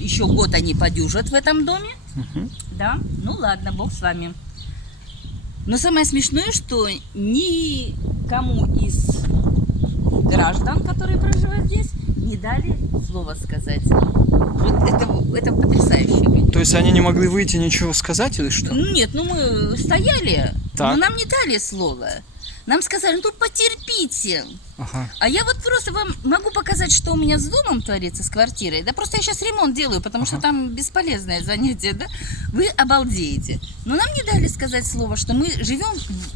еще год они подюжат в этом доме. Угу. Да, ну ладно, бог с вами. Но самое смешное, что никому из граждан, которые проживают здесь, не дали слова сказать. Вот это потрясающе, конечно. То есть они не могли выйти ничего сказать или что? Нет, ну мы стояли, Так. но нам не дали слова. Нам сказали, ну потерпите. Ага. А я вот просто вам могу показать, что у меня с домом творится, с квартирой. Да просто я сейчас ремонт делаю, потому что там бесполезное занятие, да? Вы обалдеете. Но нам не дали сказать слово, что мы живем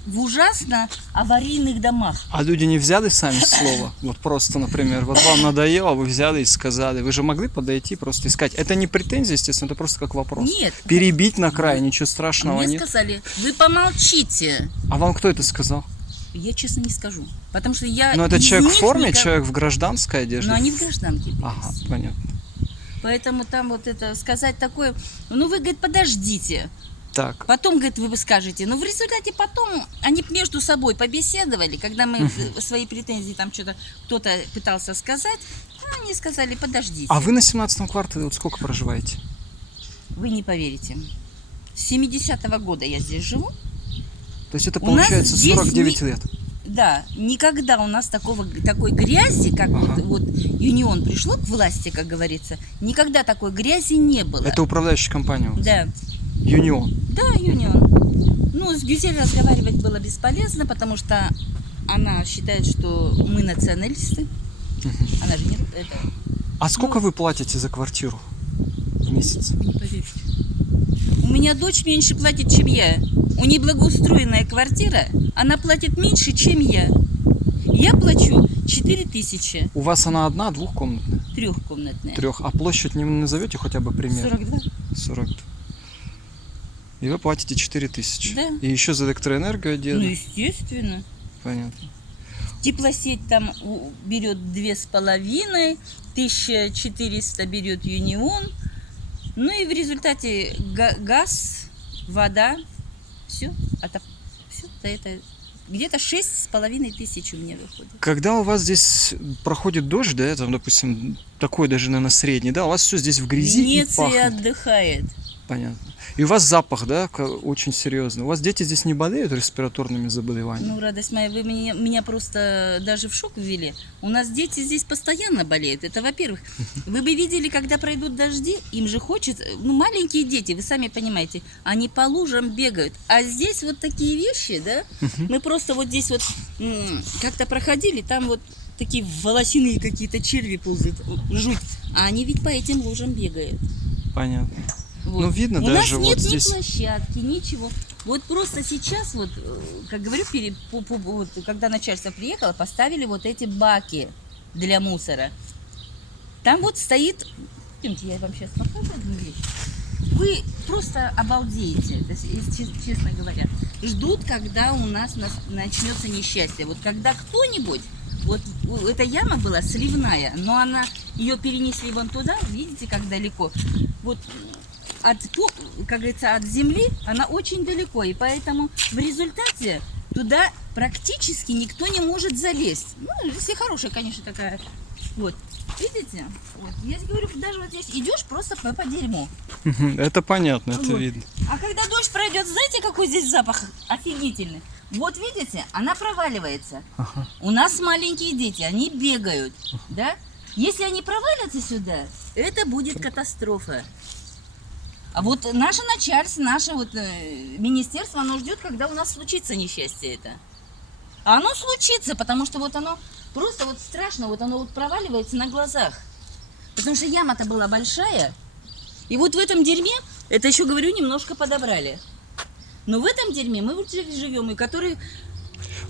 в ужасно аварийных домах. А люди не взяли сами слово? Вот просто, например, вот вам надоело, вы взяли и сказали. Вы же могли подойти, просто искать. Это не претензия, естественно, это просто как вопрос. Нет. Перебить на край, ничего страшного Мне нет. сказали, вы помолчите. А вам кто это сказал? Я честно не скажу. Потому что я... Ну, это из человек в них форме, никого- человек в гражданской одежде? Но они в гражданке бились. Ага, понятно. Поэтому там вот это сказать такое... Ну, вы, говорит, подождите. Так. Потом, говорит, вы скажете. Но в результате потом они между собой побеседовали, когда мы свои претензии там что-то кто-то пытался сказать, они сказали, подождите. А вы на 17-м квартале вот сколько проживаете? Вы не поверите. С 70-го года я здесь живу. То есть это У нас получается здесь 49 лет. Да, никогда у нас такой грязи, как вот Юнион пришло к власти, как говорится, никогда такой грязи не было. Это управляющая компания у вас? Да. Юнион. Да, Юнион. Ну, с Гюзель разговаривать было бесполезно, потому что она считает, что мы националисты. Она же не... Это, А сколько вы платите за квартиру в месяц? вы не поверите. У меня дочь меньше платит, чем я. У нее благоустроенная квартира, она платит меньше, чем я. Я плачу 4000. У вас она одна, двухкомнатная? Трехкомнатная. Трех. А площадь не назовете хотя бы пример? 42. 42. И вы платите 4000. Да. И еще за электроэнергию Ну, отдельно? естественно. Понятно. Теплосеть там берет 2500, 1400 берет Юнион. Ну и в результате газ, вода, все, все это где-то 6500 у меня выходит. Когда у вас здесь проходит дождь, да, там, допустим, такой даже, наверное, средний, да, у вас все здесь в грязи и Венеция пахнет. отдыхает. Понятно. И у вас запах, да, очень серьезный. У вас дети здесь не болеют респираторными заболеваниями? Ну, радость моя, вы меня просто даже в шок ввели. У нас дети здесь постоянно болеют. Это, во-первых, вы бы видели, когда пройдут дожди, им же хочется... Ну, маленькие дети, вы сами понимаете, они по лужам бегают. А здесь вот такие вещи, да? Мы просто вот здесь вот как-то проходили, там вот такие волосяные какие-то черви ползают, жуть. А они ведь по этим лужам бегают. Понятно. Вот. Ну, видно У даже нас вот нет здесь. ни площадки, ничего. Вот просто сейчас, вот, как говорю, вот, когда начальство приехало, поставили вот эти баки для мусора. Там вот стоит... Идемте, я вам сейчас покажу одну вещь. Вы просто обалдеете, честно говоря. Ждут, когда у нас начнется несчастье. Вот когда кто-нибудь... Вот эта яма была сливная, но ее перенесли вон туда, видите, как далеко. Вот... как говорится, от земли она очень далеко, и поэтому в результате туда практически никто не может залезть. Ну, если хорошая, конечно, такая. Вот, видите? Вот. Я говорю, даже вот здесь идешь просто по дерьму. Это понятно, это Вот. видно. А когда дождь пройдет, знаете, какой здесь запах офигительный? Вот видите, она проваливается. Ага. У нас маленькие дети, они бегают, да? Если они провалятся сюда, это будет катастрофа. А вот наше начальство, наше вот министерство, оно ждет, когда у нас случится несчастье это. А оно случится, потому что вот оно просто вот страшно, вот оно вот проваливается на глазах. Потому что яма-то была большая. И вот в этом дерьме, это еще, говорю, немножко подобрали. Но в этом дерьме мы вот живем, и который...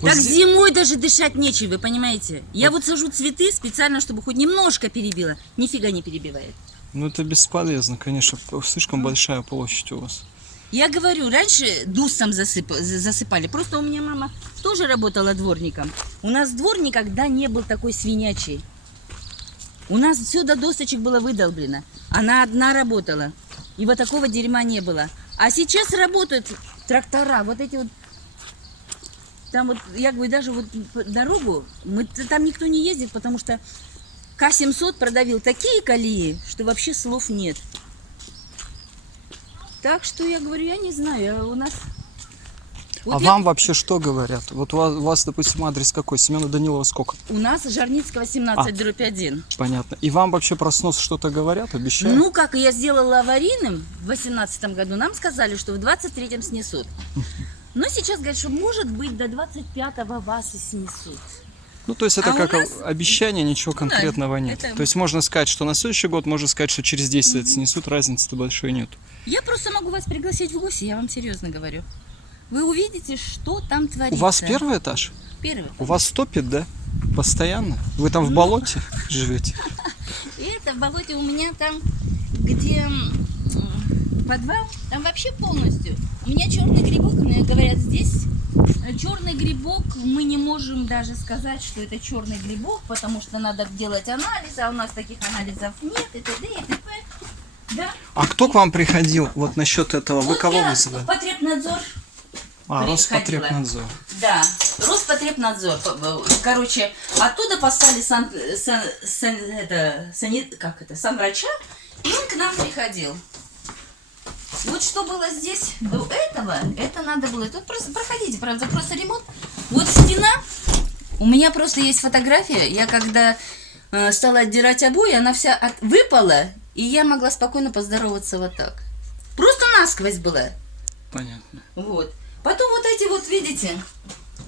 Вот так здесь- зимой даже дышать нечего, вы понимаете? Я вот сажу цветы специально, чтобы хоть немножко перебило. Нифига не перебивает. Ну, это бесполезно, конечно, слишком большая площадь у вас. Я говорю, раньше дустом засыпали. Просто у меня мама тоже работала дворником. У нас двор никогда не был такой свинячий. У нас все до досочек было выдолблено. Она одна работала. И вот такого дерьма не было. А сейчас работают трактора. Вот эти вот... Там вот, я говорю, даже вот дорогу, там никто не ездит, потому что К-700 продавил такие колеи, что вообще слов нет. Так что я говорю, я не знаю, у нас... Вот А я- вам вообще что говорят? Вот у вас, допустим, адрес какой? Семена Данилова сколько? У нас Жарницкого 17/1. Понятно. И вам вообще про снос что-то говорят, обещают? Ну, как я сделала аварийным в 2018 году, нам сказали, что в 23-м снесут. Но сейчас говорят, что может быть до 25-го вас и снесут. Ну, то есть это А у как нас- обещание, ничего конкретного нет. это- То есть можно сказать, что на следующий год, можно сказать, что через 10 лет снесут, разницы-то большой нет. Я просто могу вас пригласить в гости, я вам серьезно говорю. Вы увидите, что там У творится. вас первый этаж? Первый. У вас топит, да? Постоянно? Вы там в болоте живете? И это в болоте у меня там, где подвал, там вообще полностью. У меня черный грибок, мне говорят, здесь черный грибок, мы не можем даже сказать, что это черный грибок, потому что надо делать анализы, а у нас таких анализов нет, и т.д. и т.п. Да? А кто к вам приходил вот насчет этого? Вы Вот кого я вызвали? Потребнадзор. А, приходила. Роспотребнадзор. Да, Роспотребнадзор. Короче, оттуда послали санврача, и он к нам приходил. Вот что было здесь до этого, это надо было. Тут просто проходите, правда, просто ремонт. Вот стена, у меня просто есть фотография. Я когда стала отдирать обои, она вся выпала, и я могла спокойно поздороваться вот так. Просто насквозь была. Понятно. Вот. Потом вот эти вот, видите,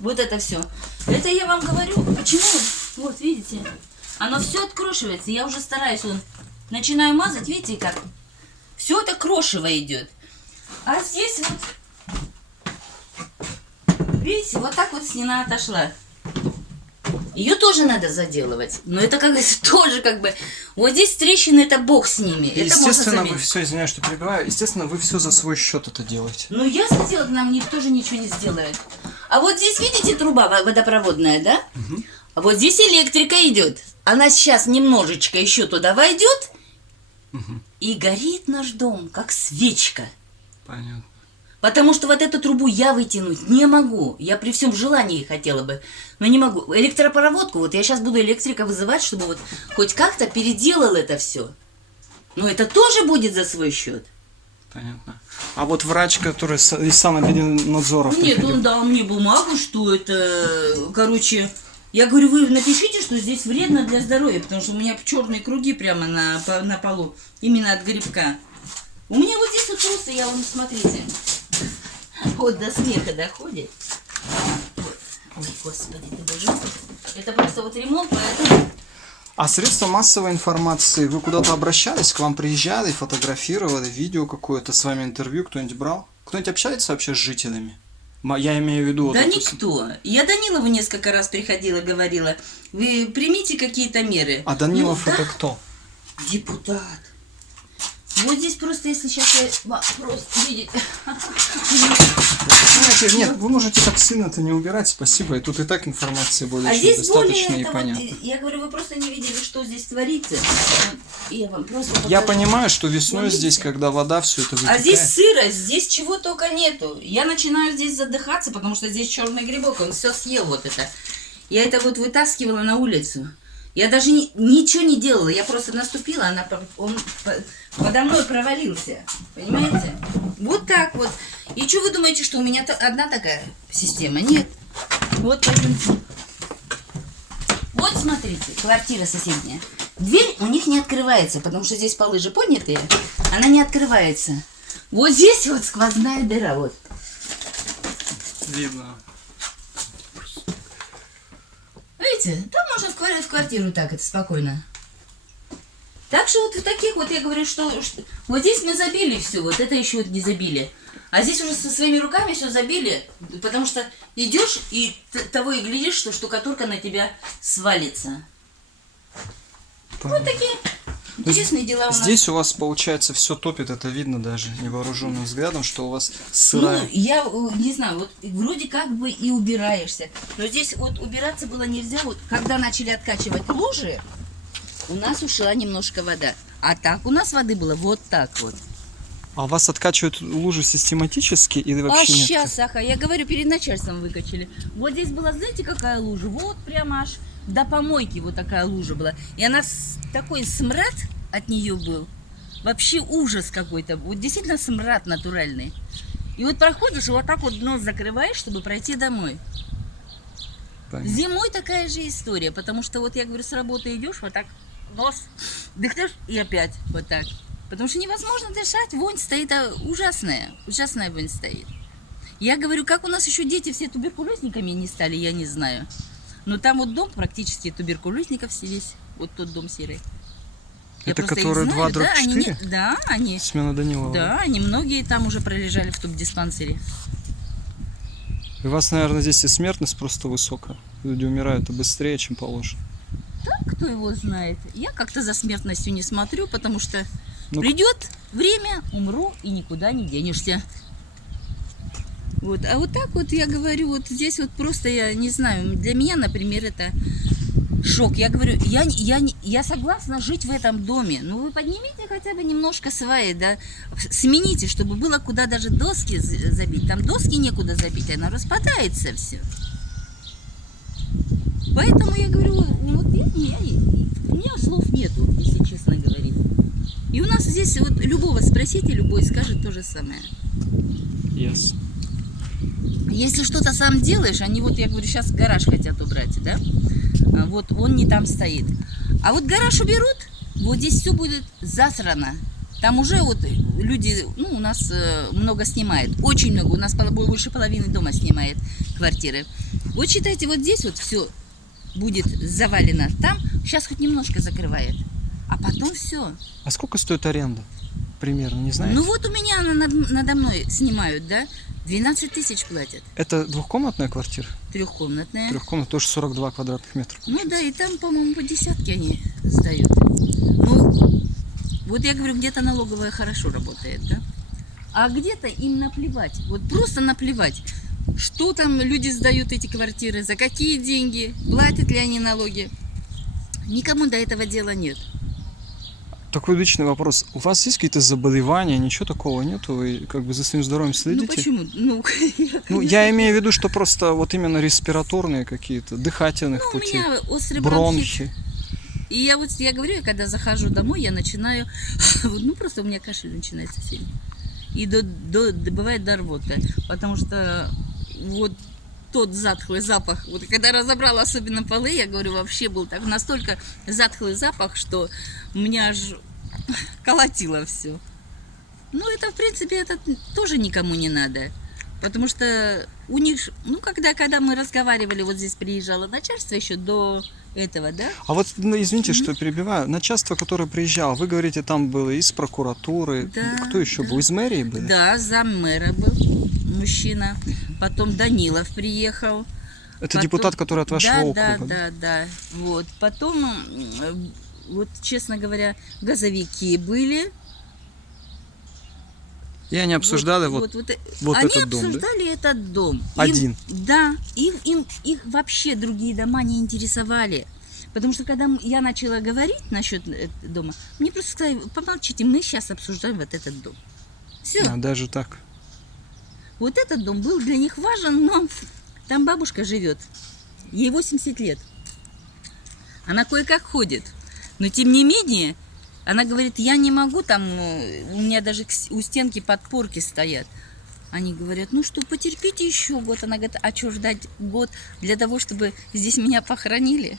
вот это все. Это я вам говорю, почему, вот видите, оно все открошивается. Я уже стараюсь, начинаю мазать, видите, как все это крошево идет. А здесь вот, видите, вот так вот стена отошла. Ее тоже надо заделывать. Но это как бы тоже как бы... Вот здесь трещины, это бог с ними. Это можно Естественно, вы заметить. все, извиняюсь, что перебиваю, естественно, вы все за свой счет это делаете. Ну, ясно дело, нам тоже ничего не сделают. А вот здесь, видите, труба водопроводная, да? А вот здесь электрика идет. Она сейчас немножечко еще туда войдет, и горит наш дом, как свечка. Понятно. Потому что вот эту трубу я вытянуть не могу. Я при всем желании хотела бы, но не могу. Электропроводку, вот я сейчас буду электрика вызывать, чтобы вот хоть как-то переделал это все. Но это тоже будет за свой счет. Понятно. А вот врач, который из санэпидемнадзора Нет, приходил, он дал мне бумагу, что это, короче, я говорю, вы напишите, что здесь вредно для здоровья, потому что у меня черные круги прямо на полу, именно от грибка. У меня вот здесь вот просто, я вам, смотрите, вот до смеха доходит. Вот. Ой, господи, ты боже мой. Это просто вот ремонт, поэтому... А средства массовой информации, вы куда-то обращались, к вам приезжали, фотографировали, видео какое-то, с вами интервью кто-нибудь брал? Кто-нибудь общается вообще с жителями? Я имею в виду... Да вот, допустим, никто. Я Данилову несколько раз приходила, говорила, вы примите какие-то меры. А Данилов Ну, да, это кто? депутат. Вот здесь просто, если сейчас я просто видите. Знаете, нет, вы можете так сильно-то не убирать, спасибо. И тут и так информации более А чем здесь достаточно более и это понятно. вот, я говорю, вы просто не видели, что здесь творится. Вот, я вам просто Я покажу. понимаю, что весной Ну, здесь, видите? когда вода, все это А вытекает. здесь сырость, здесь чего только нету. Я начинаю здесь задыхаться, потому что здесь черный грибок, он все съел вот это. Я это вот вытаскивала на улицу. Я даже ничего не делала, я просто наступила, он подо мной провалился. Понимаете? Вот так вот. И что вы думаете, что у меня одна такая система? Нет. Вот пойдемте. Вот смотрите, квартира соседняя. Дверь у них не открывается, потому что здесь полы же поднятые. Она не открывается. Вот здесь вот сквозная дыра, вот. Видно. Видите, там можно в квартиру так это спокойно. Так что вот в таких вот, я говорю, что вот здесь мы забили все, вот это еще вот не забили. А здесь уже со своими руками все забили, потому что идешь и того и глядишь, что штукатурка на тебя свалится. Вот такие честные дела у нас. Здесь у вас, получается, все топит, это видно даже невооруженным взглядом, что у вас сырая. Ну, я не знаю, вот вроде как бы и убираешься. Но здесь вот убираться было нельзя. Вот когда начали откачивать лужи, у нас ушла немножко вода. А так у нас воды было вот так вот. А у вас откачивают лужи систематически или А вообще нет? сейчас, Саха, я говорю, перед начальством выкачали. Вот здесь была, знаете, какая лужа? Вот прямо аж до помойки вот такая лужа была. И она такой смрад от нее был. Вообще ужас какой-то. Вот действительно смрад натуральный. И вот проходишь, и вот так вот нос закрываешь, чтобы пройти домой. Понятно. Зимой такая же история, потому что вот я говорю, с работы идешь, вот так нос дыхнешь и опять вот так. Потому что невозможно дышать, вонь стоит ужасная, ужасная вонь стоит. Я говорю, как у нас еще дети все туберкулезниками не стали, я не знаю. Но там вот дом практически туберкулезников селись, вот тот дом серый. Я Это просто их которые знаю, 2/4? Да, они, Смена Данилова. да, они многие там уже пролежали в тубдиспансере. И у вас, наверное, здесь и смертность просто высокая. Люди умирают быстрее, чем положено. Кто его знает? Я как-то за смертностью не смотрю, потому что Ну, придет время, умру и никуда не денешься. Вот. А вот так вот я говорю, вот здесь вот просто я не знаю, для меня, например, это шок. Я говорю, я согласна жить в этом доме. Ну вы поднимите хотя бы немножко сваи, да, смените, чтобы было куда даже доски забить. Там доски некуда забить, она распадается все. Поэтому я говорю, вот у меня слов нету, если честно говорить. И у нас здесь вот любого спросите, любой скажет то же самое. yes. Если что-то сам делаешь, они вот, я говорю, сейчас гараж хотят убрать, да? Вот он не там стоит. А вот гараж уберут, вот здесь все будет засрано. Там уже вот люди, ну, у нас много снимает, очень много, у нас больше половины дома снимает квартиры. Вот считайте, вот здесь вот все будет завалено, там сейчас хоть немножко закрывает, а потом все. А сколько стоит аренда? Примерно, не знаете? Ну вот у меня надо мной снимают, да, 12 тысяч платят. Это двухкомнатная квартира? Трехкомнатная. Трехкомнатная, тоже 42 квадратных метра. Ну да, и там, по-моему, по десятке они сдают. Ну, вот я говорю, где-то налоговая хорошо работает, да? А где-то им наплевать, вот просто наплевать, что там люди сдают эти квартиры, за какие деньги, платят ли они налоги. Никому до этого дела нет. Такой личный вопрос. У вас есть какие-то заболевания? Ничего такого нету? Вы как бы за своим здоровьем следите? Ну почему? Ну, я имею в виду, что просто вот именно респираторные какие-то, дыхательных Ну, у путей, меня острый бронхит. бронхи. И я говорю, когда захожу домой, я начинаю, ну просто у меня кашель начинается сильно. И бывает до рвоты, потому что вот тот затхлый запах, вот когда разобрала особенно полы, я говорю, вообще был так настолько затхлый запах, что меня аж колотило все. Ну это в принципе это тоже никому не надо, потому что у них, ну когда мы разговаривали, вот здесь приезжало начальство еще до этого, да? А вот, ну, извините, что перебиваю. Начальство, которое приезжало, вы говорите, там было из прокуратуры. Да, Кто еще был? Из мэрии были? Да, заммэра был мужчина. Потом Данилов приехал. Это Потом... депутат, который от вашего округа? Да. Вот. Потом, вот, честно говоря, газовики были. И они обсуждали вот они этот дом, обсуждали этот дом. Один? Да. Их вообще другие дома не интересовали. Потому что когда я начала говорить насчет дома, мне просто сказали, помолчите, мы сейчас обсуждаем вот этот дом. Все. А, даже так. Вот этот дом был для них важен, но там бабушка живет. Ей 80 лет. Она кое-как ходит. Но тем не менее, она говорит, я не могу, там у меня даже у стенки подпорки стоят. Они говорят, ну что, потерпите еще год. Она говорит, а что ждать год для того, чтобы здесь меня похоронили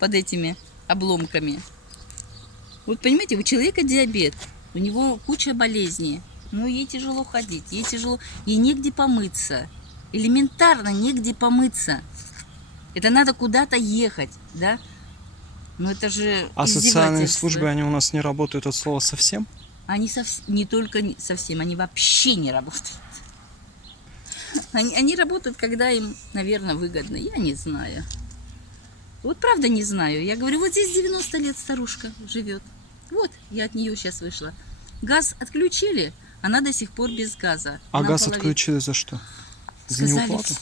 под этими обломками? Вот понимаете, у человека диабет, у него куча болезней. Ну, ей тяжело ходить, ей негде помыться. Элементарно негде помыться. Это надо куда-то ехать, да? Но это же А социальные издевательство. службы, они у нас не работают от слова совсем? Они не только совсем, они вообще не работают. Они работают, когда им, наверное, выгодно. Я не знаю. Вот правда не знаю. Я говорю, вот здесь 90 лет старушка живет. Вот, я от нее сейчас вышла. Газ отключили, она до сих пор без газа. А Нам газ отключили за что? За сказали, неуплату?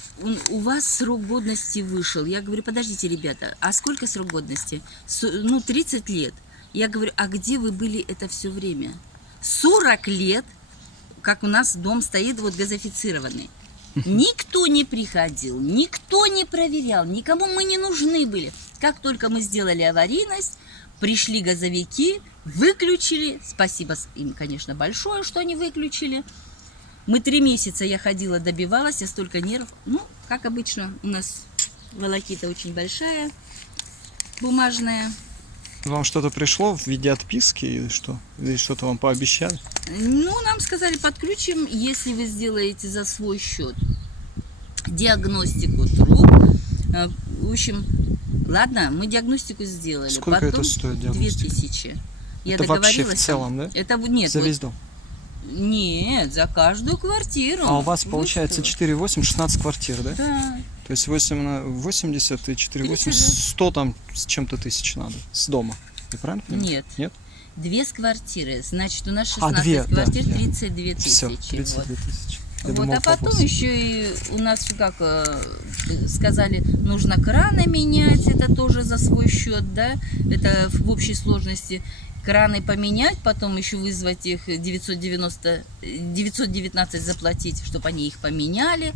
у вас срок годности вышел. Я говорю, подождите, ребята, а сколько срок годности? Ну, 30 лет. Я говорю, а где вы были это все время? 40 лет, как у нас дом стоит, вот газофицированный. Никто не приходил, никто не проверял, никому мы не нужны были. Как только мы сделали аварийность, пришли газовики, выключили. Спасибо им, конечно, большое, что они выключили. Мы 3 месяца я ходила, добивалась, я столько нервов. Ну, как обычно, у нас волокита очень большая, бумажная. Вам что-то пришло в виде отписки или что? Или что-то вам пообещали? Ну, нам сказали, подключим, если вы сделаете за свой счет диагностику труб. В общем, ладно, мы диагностику сделали. Сколько потом это стоит, диагностика? 2000. Я Это вообще в договорилась. целом, да? Это нет, За вот- весь дом? нет, за каждую квартиру. А у вас Вы получается что? 4,8, 16 квартир, да? Да. То есть 8 на 80 и 4,8, 32. 100 там с чем-то тысяч надо. С дома. Я правильно понимаю? Нет. Нет? 2 квартиры. Значит, у нас А, 16 две, да, квартир, да. 32 Все, тысячи. 32 вот. тысячи. Я Вот, думал, а потом вопрос. еще и у нас как сказали, нужно краны менять, это тоже за свой счет, да, это в общей сложности. Краны поменять, потом еще вызвать их 919 заплатить, чтобы они их поменяли.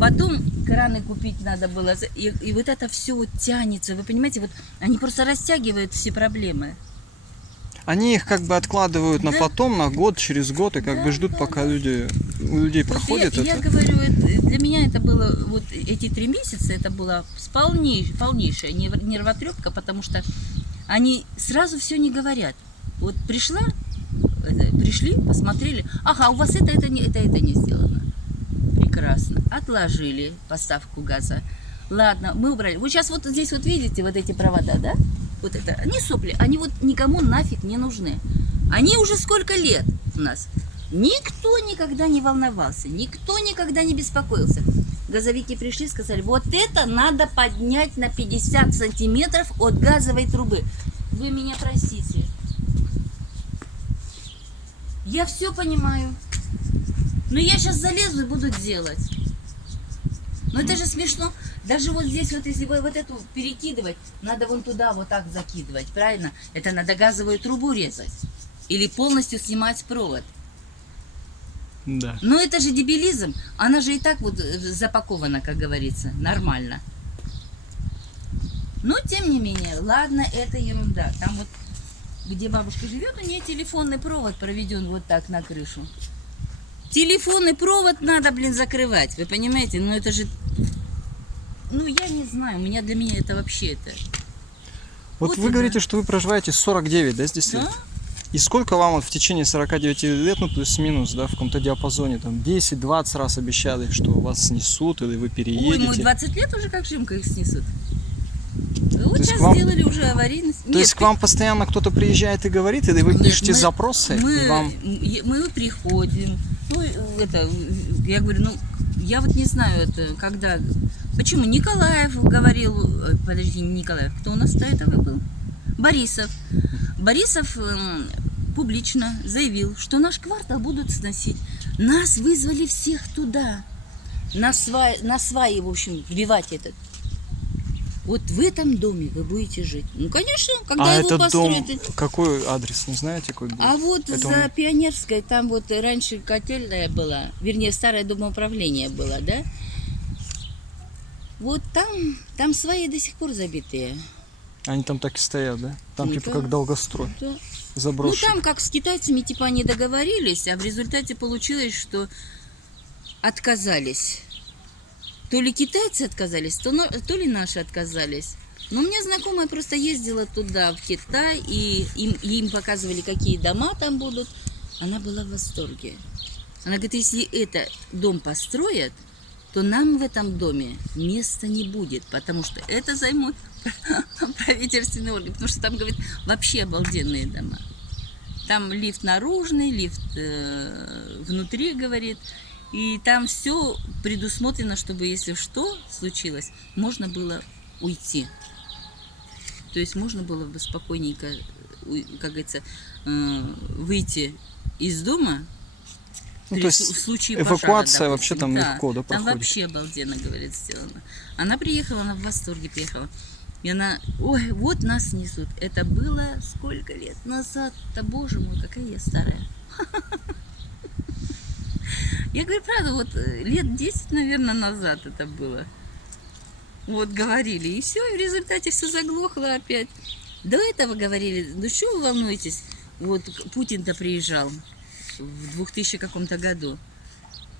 Потом краны купить надо было. И вот это все вот тянется. Вы понимаете, вот они просто растягивают все проблемы. Они их как бы откладывают на Да. потом, на год, через год, и как Да, бы ждут, да, пока да. у людей Вот проходит я это. говорю, для меня это было, вот эти 3 месяца, это была полнейшая нервотрепка, потому что они сразу все не говорят. Вот пришли, посмотрели, ага, у вас это не сделано. Прекрасно. Отложили поставку газа. Ладно, мы убрали. Вот сейчас вот здесь вот видите вот эти провода, да? Вот это, они сопли, они вот никому нафиг не нужны. Они уже сколько лет у нас. Никто никогда не волновался, никто никогда не беспокоился. Газовики пришли, сказали, вот это надо поднять на 50 сантиметров от газовой трубы. Вы меня простите. Я все понимаю. Но я сейчас залезу и буду делать. Но это же смешно. Даже вот здесь вот, если вот эту перекидывать, надо вон туда вот так закидывать, правильно? Это надо газовую трубу резать. Или полностью снимать провод. Да. Но это же дебилизм. Она же и так вот запакована, как говорится, нормально. Но, тем не менее, ладно, это ерунда. Там вот, где бабушка живет, у нее телефонный провод проведен вот так на крышу. Телефонный провод надо, закрывать, вы понимаете? Ну, это же... Ну, я не знаю, для меня это вообще это... Вот Вот вы и говорите, да. что вы проживаете 49, да, здесь Да? лет? И сколько вам вот в течение 49 лет, ну плюс-минус, да, в каком-то диапазоне, там 10-20 раз обещали, что вас снесут или вы Ой, мы переедете? 20 лет уже как Жимка их снесут. Вот есть сейчас к вам- сделали уже аварийность. То есть к вам постоянно кто-то приезжает и говорит, или вы Нет, пишете мы- запросы, и вам... мы приходим. Ну, это, я говорю, я вот не знаю, это когда... Почему? Николаев говорил... Подожди, Николаев, кто у нас до этого был? Борисов. Борисов публично заявил, что наш квартал будут сносить. Нас вызвали всех туда. На сваи, в общем, вбивать этот. Вот в этом доме вы будете жить. Ну, конечно, когда А его этот дом, построят. какой адрес, не знаете, какой был? А вот Это за он- Пионерской, там вот раньше котельная была, вернее, старое домоуправление было, да? Вот там свои до сих пор забитые. Они там так и стоят, да? Там Ну типа да. как долгострой, Да. Ну, заброшен. там как с китайцами, типа, они договорились, а в результате получилось, что отказались. То ли китайцы отказались, то ли наши отказались. Но у меня знакомая просто ездила туда, в Китай, и им показывали, какие дома там будут. Она была в восторге. Она говорит, если это дом построят, то нам в этом доме места не будет, потому что это займут правительственные органы. Потому что там, говорит, вообще обалденные дома. Там лифт наружный, лифт внутри, говорит. И там все предусмотрено, чтобы, если что случилось, можно было уйти. То есть можно было бы спокойненько, как говорится, выйти из дома. Ну, то есть в случае эвакуация пожара, вообще допустим. там легко, да, Там проходит? вообще обалденно, говорит, сделано. Она приехала, она в восторге приехала. И она, ой, вот нас несут. Это было сколько лет назад-то, боже мой, какая я старая. Я говорю, правда, вот лет 10, наверное, назад это было. Вот говорили, и все, и в результате все заглохло опять. До этого говорили, ну что вы волнуетесь? Вот Путин-то приезжал в 2000 каком-то году.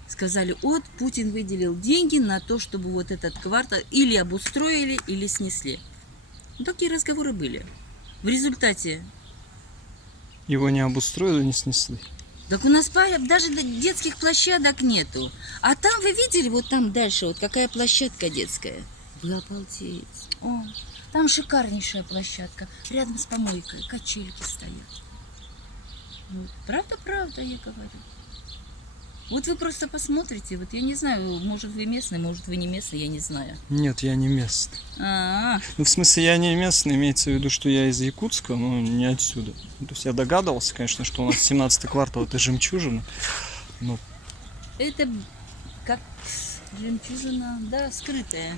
Сказали, вот Путин выделил деньги на то, чтобы вот этот квартал или обустроили, или снесли. Ну, такие разговоры были. В результате, Его не обустроили, не снесли. так у нас даже детских площадок нету. А там вы видели, вот там дальше, вот какая площадка детская? Вы обалдеете. О, там шикарнейшая площадка. Рядом с помойкой качельки стоят. Вот. Правда, я говорю. Вот вы просто посмотрите, вот я не знаю, может вы местный, может вы не местный, я не знаю. Нет, я не местный. А-а-а. Ну, в смысле, я не местный, имеется в виду, что я из Якутска, но не отсюда. То есть я догадывался, конечно, что у нас 17-й квартал это жемчужина. Но Это как жемчужина, да, скрытая.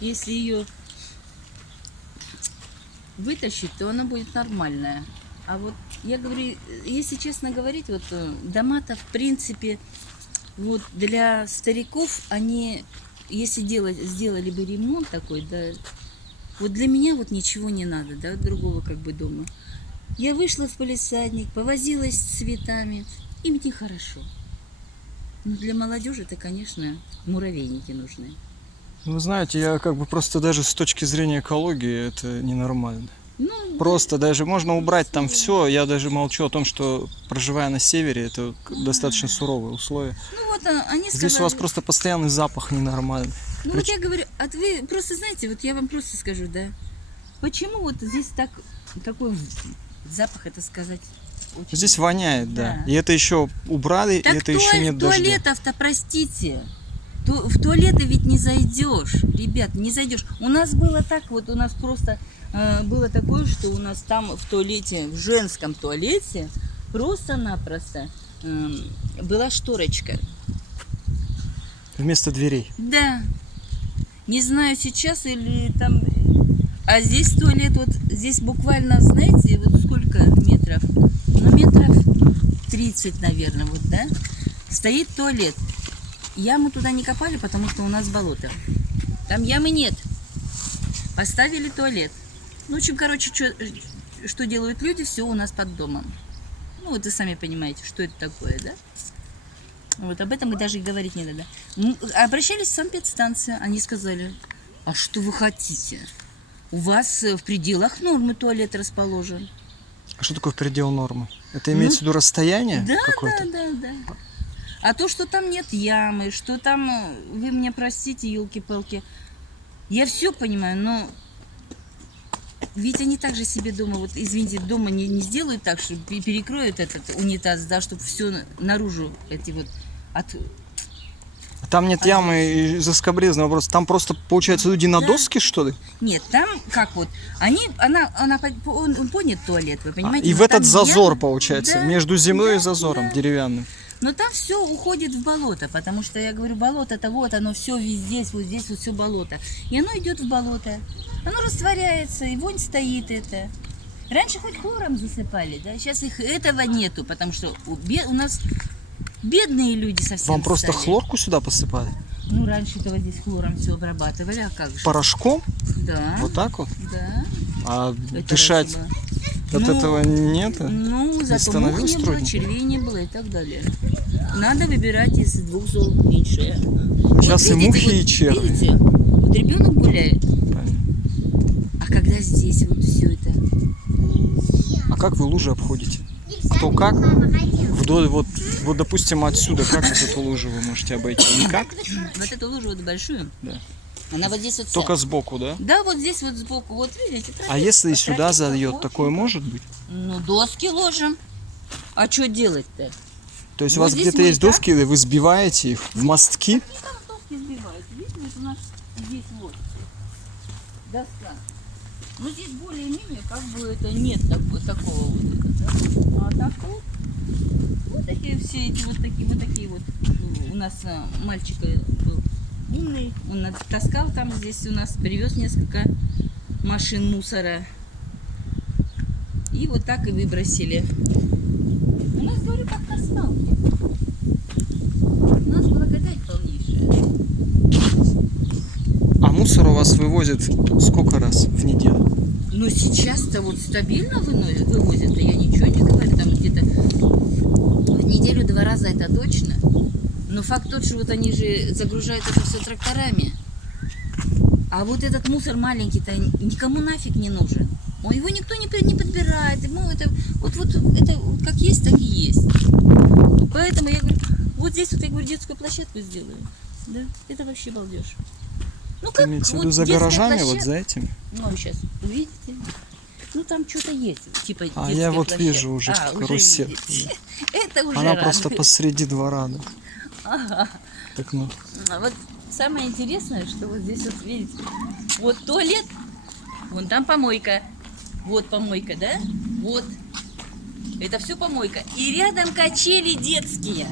Если ее вытащить, то она будет нормальная. А вот я говорю, если честно говорить, вот дома-то в принципе вот для стариков они, если сделали бы ремонт такой, да, вот для меня вот ничего не надо, да, другого как бы дома. Я вышла в палисадник, повозилась с цветами, и мне хорошо. Но для молодежи это, конечно, муравейники нужны. вы знаете, я как бы просто даже с точки зрения экологии это ненормально. Ну, Просто даже можно убрать там все. Я даже молчу о том, что проживая на севере, это достаточно суровые условия. ну вот они сказали... Здесь у вас просто постоянный запах ненормальный. Ну вот я говорю, вы просто знаете, вот я вам просто скажу, да, почему вот здесь такой запах, это сказать, очень... Здесь воняет, да. Да. И это еще убрали, Так и это еще нет дождя. туалетов-то, простите, в туалеты ведь не зайдешь, ребят, не зайдешь. У нас было так, вот у нас просто было такое, что у нас там в туалете, в женском туалете, просто-напросто была шторочка. Вместо дверей. Да. Не знаю сейчас или там... А здесь туалет, вот здесь буквально, знаете, вот сколько метров? Ну, метров 30, наверное, вот, да? Стоит туалет. Яму туда не копали, потому что у нас болото. Там ямы нет. Поставили туалет. Ну, в общем, короче, что делают люди, все у нас под домом. Ну, вот вы сами понимаете, что это такое, да? Вот об этом даже и говорить не надо. Обращались в санэпидстанцию, они сказали, а что вы хотите? У вас в пределах нормы туалет расположен. А что такое предел нормы? Это имеется в виду расстояние Да, какое-то? да. А то, что там нет ямы, что там, вы меня простите, елки-палки, я все понимаю, но ведь они также себе дома, вот извините, дома не сделают так, что перекроют этот унитаз, да, чтобы все наружу эти вот от... Там нет ямы и заскобрезный вопрос. Там просто, получается, люди на Да. доске, что ли? Нет, там как вот, он понят туалет, вы понимаете? И но в этот там зазор, яма. получается, Да, между землей и да, зазором да. деревянным. Но там все уходит в болото, потому что я говорю, болото-то вот, оно все здесь вот все болото. И оно идет в болото. Оно растворяется, и вонь стоит это. Раньше хоть хлором засыпали, да? Сейчас этого нету, потому что у нас бедные люди совсем Вам просто стали. хлорку сюда посыпали? Ну, раньше-то вот здесь хлором все обрабатывали, а как же? Порошком? Да, Вот так вот? да. А Это дышать раньше было. от Ну, этого нет? Ну, зато мух становилось не было, труднее? червей не было и так далее. Надо выбирать из двух зол меньшее. Сейчас Вот и видите, мухи, и вот черви. Видите, вот ребенок гуляет, Правильно. а когда здесь вот все это... А как вы лужи обходите? Кто как? Вдоль, вот, допустим, отсюда, как вот эту лужу вы можете обойти? Никак? Вот эту лужу вот большую, Да. она вот здесь вот вся. Только сбоку, да? Да, вот здесь вот сбоку, вот видите. А если и сюда тропинка, зальет, вот. такое может быть? Ну, доски ложим. А что делать-то? То есть у Вот вас здесь где-то мы есть и так. доски, или вы сбиваете их в мостки? Не там доски сбивают. Видите, вот у нас здесь вот доска. Ну, здесь более-менее как бы это нет такого вот. Да? А так вот такие все эти вот такие вот. У нас мальчик был умный, он таскал там здесь у нас, привез несколько машин мусора. И вот так и выбросили. У нас, говорю, как на свалке. вас вывозит сколько раз в неделю? Но сейчас-то вот стабильно вывозят, да я ничего не говорю, там где-то в неделю 2 раза это точно. Но факт тот, что вот они же загружают это все тракторами. А вот этот мусор маленький-то никому нафиг не нужен. Его никто не подбирает. Ему это вот как есть, так и есть. Поэтому я говорю, вот здесь вот я говорю, детскую площадку сделаю. Да, это вообще балдеж. Ну Ты имеется в виду за детская гаражами, вот площадка. за этим? Ну, сейчас увидите. Ну, там что-то есть, типа А детская я вот площадка. вижу уже карусель. видите. Это уже Она радует. просто посреди двора, да. Ага. Так, ну, А вот самое интересное, что вот здесь вот видите, вот туалет, вон там помойка, вот помойка, да? Вот. Это все помойка. И рядом качели детские.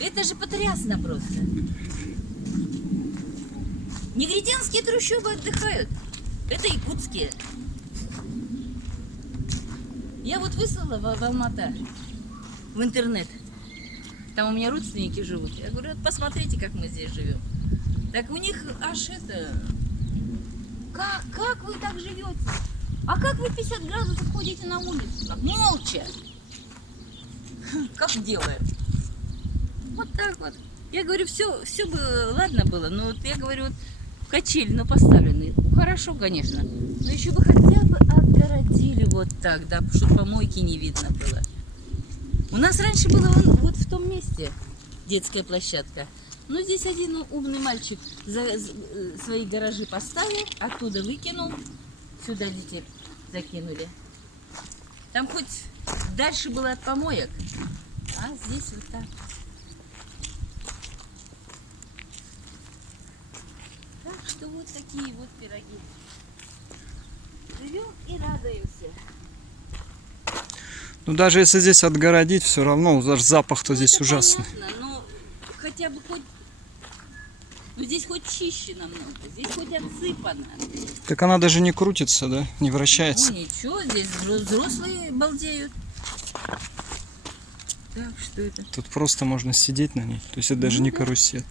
Это же потрясно просто. Негритянские трущобы отдыхают. Это якутские. Я вот выслала в Алматы в интернет. Там у меня родственники живут. Я говорю, вот посмотрите, как мы здесь живем. Так у них аж это... Как вы так живете? А как вы 50 градусов ходите на улицу? Как? Молча. Как делаем? Вот так вот. Я говорю, все бы ладно было, но вот я говорю, вот качели, но поставлены. Хорошо, конечно. Но еще бы хотя бы отгородили вот так, да, чтобы помойки не видно было. У нас раньше было вот в том месте детская площадка. Но здесь один умный мальчик свои гаражи поставил, оттуда выкинул, сюда детей закинули. Там хоть дальше было от помоек, а здесь вот так. Так что вот такие вот пироги. Живем и радуемся. ну даже если здесь отгородить, все равно даже запах-то Ну, здесь это ужасный. понятно, но хотя бы хоть... Ну, здесь хоть чище намного, здесь хоть отсыпано. Так она даже не крутится, да? Не вращается. Ну ничего, здесь взрослые балдеют. Так, что это? Тут просто можно сидеть на ней. То есть это даже Ну не да. карусель.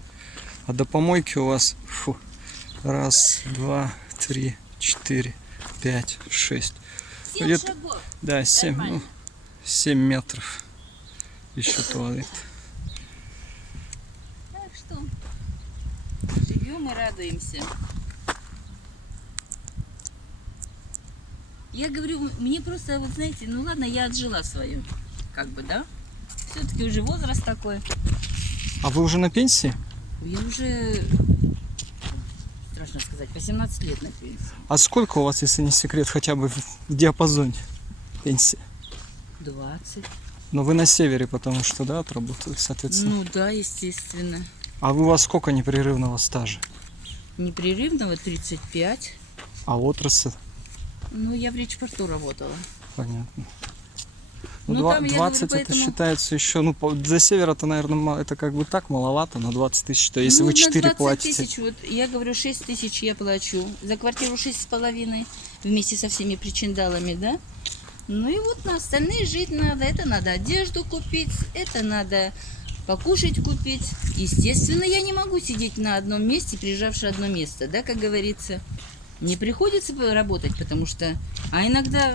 А до помойки у вас раз, два, три, 4, 5, 6. 7 Где-то- шагов. Да, 7, Нормально. 7 метров. Еще туалет. Так что живем и радуемся. Я говорю, мне просто, вот знаете, ну ладно, я отжила свою, как бы, да? Все-таки уже возраст такой. А вы уже на пенсии? Я уже, страшно сказать, 18 лет на пенсии. А сколько у вас, если не секрет, хотя бы в диапазоне пенсии? 20. Но вы на севере, потому что, да, отработали, соответственно. Ну да, естественно. А вы у вас сколько непрерывного стажа? Непрерывного 35. А отрасль? Ну, я в речпорту работала. Понятно. Ну, там, я 20 говорю, это поэтому- считается еще, ну, для севера-то, наверное, это как бы так маловато, на 20 тысяч, то если Ну, вы на 4 20 платите. тысяч, вот, я говорю, 6 тысяч я плачу. За квартиру 6,5 вместе со всеми причиндалами, да? Ну и вот на остальные жить надо. Это надо одежду купить, это надо покушать купить. Естественно, я не могу сидеть на одном месте, прижавши одно место, да, как говорится. Не приходится работать, потому что... А иногда,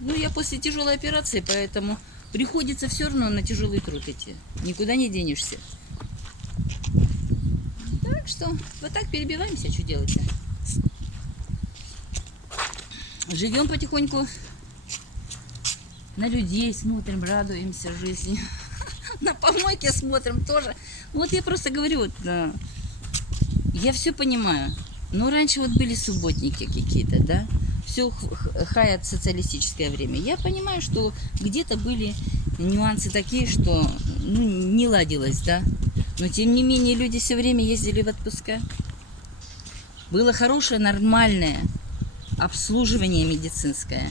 ну, я после тяжелой операции, поэтому приходится все равно на тяжелый труд идти. Никуда не денешься. Так что вот так перебиваемся, что делать-то? Живем потихоньку, на людей смотрим, радуемся жизни. На помойке смотрим тоже. Вот я просто говорю, вот, да, я все понимаю. Но раньше вот были субботники какие-то, да? Все хаят социалистическое время. Я понимаю, что где-то были нюансы такие, что ну, не ладилось, да? Но тем не менее люди все время ездили в отпуска. Было хорошее, нормальное обслуживание медицинское.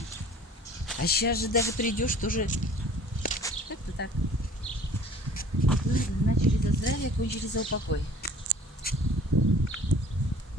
А сейчас же даже придешь, тоже как-то так. Ладно, начали за здравие, кончили за упокой.